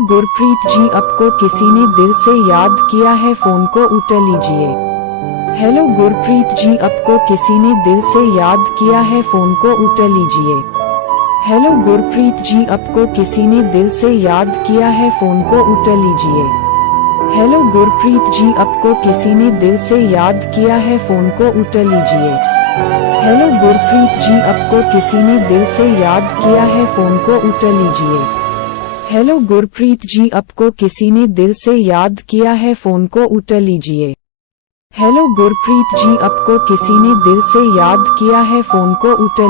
गुरप्रीत जी, आपको किसी ने दिल से याद किया है, फोन को उठा लीजिए। हेलो गुरप्रीत जी, आपको किसी ने दिल से याद किया है, फोन को उठा लीजिए। हेलो गुरप्रीत जी, आपको किसी ने दिल से याद किया है, फोन को उठा लीजिए। हेलो गुरप्रीत जी, आपको किसी ने दिल से याद किया है, फोन को उठा लीजिए। हेलो गुरप्रीत जी, आपको किसी ने दिल से याद किया है, फोन को उठा लीजिए। हेलो गुरप्रीत जी, आपको किसी ने दिल से याद किया है, फोन को उठा लीजिए। हेलो गुरप्रीत जी, आपको किसी ने दिल से याद किया है, फोन को उठा